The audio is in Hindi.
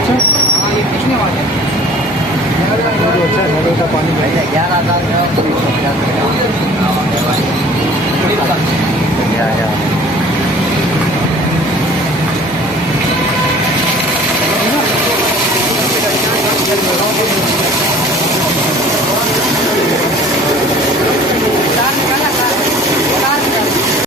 अच्छा हाँ ये पूछने वाले हैं। अच्छा नल का पानी 11,000 या